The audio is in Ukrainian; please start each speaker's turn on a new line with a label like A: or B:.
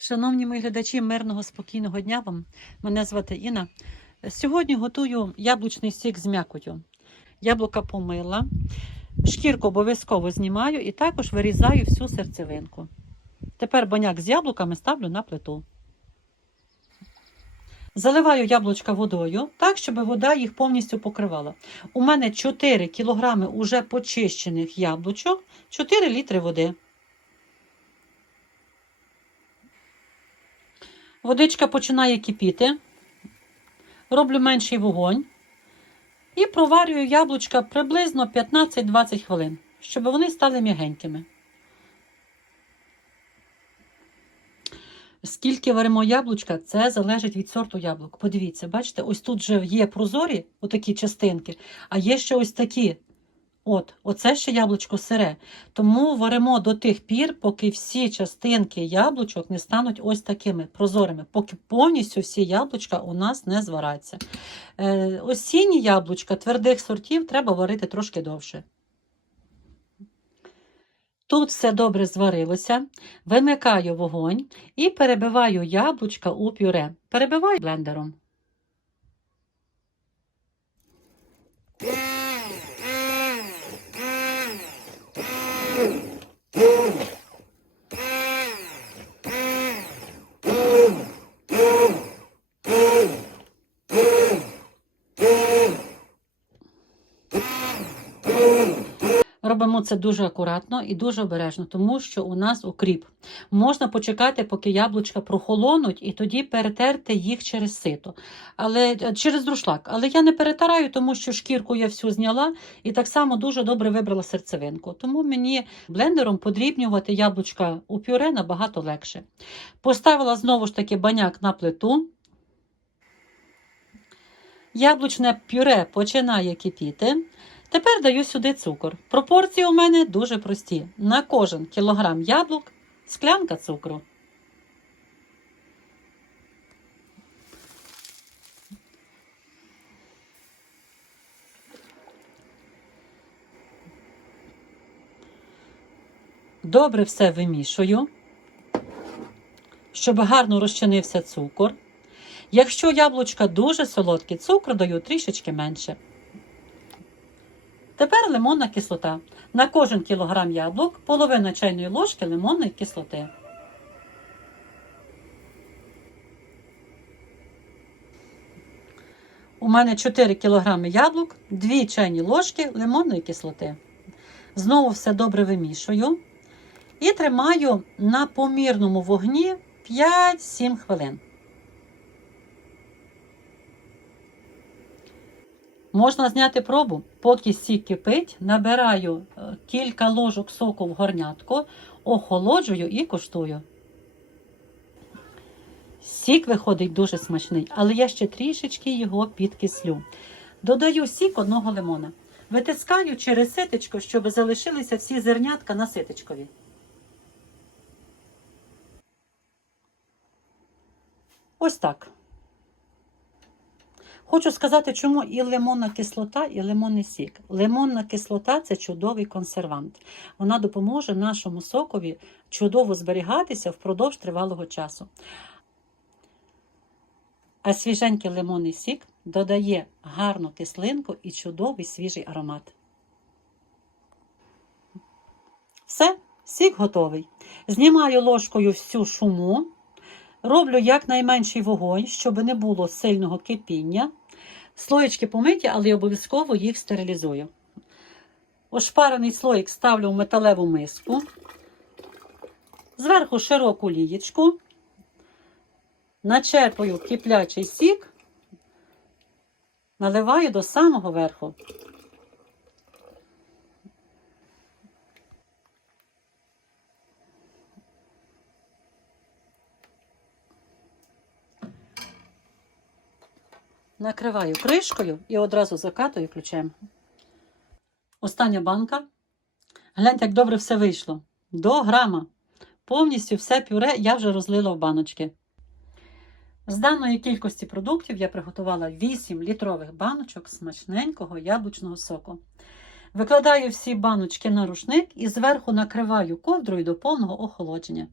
A: Шановні мої глядачі, мирного спокійного дня вам. Мене звати Інна. Сьогодні готую яблучний сік з м'якотю. Яблука помила, шкірку обов'язково знімаю і також вирізаю всю серцевинку. Тепер баняк з яблуками ставлю на плиту. Заливаю яблучка водою так, щоб вода їх повністю покривала. У мене 4 кг уже почищених яблучок, 4 літри води. Водичка починає кипіти. Роблю менший вогонь і проварюю яблучка приблизно 15-20 хвилин, щоб вони стали м'ягенькими. Скільки варимо яблучка, це залежить від сорту яблук. Подивіться, бачите, ось тут вже є прозорі отакі частинки, а є ще ось такі. От, оце ще яблучко сире. Тому варимо до тих пір, поки всі частинки яблучок не стануть ось такими прозорими, поки повністю всі яблучка у нас не звараться. Е, осінні яблучка твердих сортів треба варити трошки довше. Тут все добре зварилося, вимикаю вогонь і перебиваю яблучка у пюре. Перебиваю блендером. Робимо це дуже акуратно і дуже обережно, тому що у нас укріп. Можна почекати, поки яблучка прохолонуть, і тоді перетерти їх через сито, але е, через друшлак. Але я не перетираю, тому що шкірку я всю зняла і так само дуже добре вибрала серцевинку. Тому мені блендером подрібнювати яблучка у пюре набагато легше. Поставила знову ж таки баняк на плиту. Яблучне пюре починає кипіти. Тепер даю сюди цукор. Пропорції у мене дуже прості. На кожен кілограм яблук склянка цукру. Добре все вимішую, щоб гарно розчинився цукор. Якщо яблучка дуже солодкі, цукру даю трішечки менше. Тепер лимонна кислота. На кожен кілограм яблук половина чайної ложки лимонної кислоти. У мене 4 кг яблук, 2 чайні ложки лимонної кислоти. Знову все добре вимішую і тримаю на помірному вогні 5-7 хвилин. Можна зняти пробу, поки сік кипить, набираю е, кілька ложок соку в горнятку, охолоджую і коштую. Сік виходить дуже смачний, але я ще трішечки його підкислю. Додаю сік одного лимона. Витискаю через ситечко, щоб залишилися всі зернятка на ситечкові. Ось так. Хочу сказати, чому і лимонна кислота, і лимонний сік. Лимонна кислота це чудовий консервант. Вона допоможе нашому сокові чудово зберігатися впродовж тривалого часу. А свіженький лимонний сік додає гарну кислинку і чудовий свіжий аромат. Все, сік готовий. Знімаю ложкою всю шуму. Роблю якнайменший вогонь, щоб не було сильного кипіння. Слоєчки помиті, але обов'язково їх стерилізую. Ошпарений слоїк ставлю в металеву миску. Зверху широку лієчку. Начерпую киплячий сік, наливаю до самого верху. Накриваю кришкою і одразу закатую ключем. Остання банка. Гляньте, як добре все вийшло. До грама. Повністю все пюре я вже розлила в баночки. З даної кількості продуктів я приготувала 8 літрових баночок смачненького яблучного соку. Викладаю всі баночки на рушник і зверху накриваю ковдрою до повного охолодження.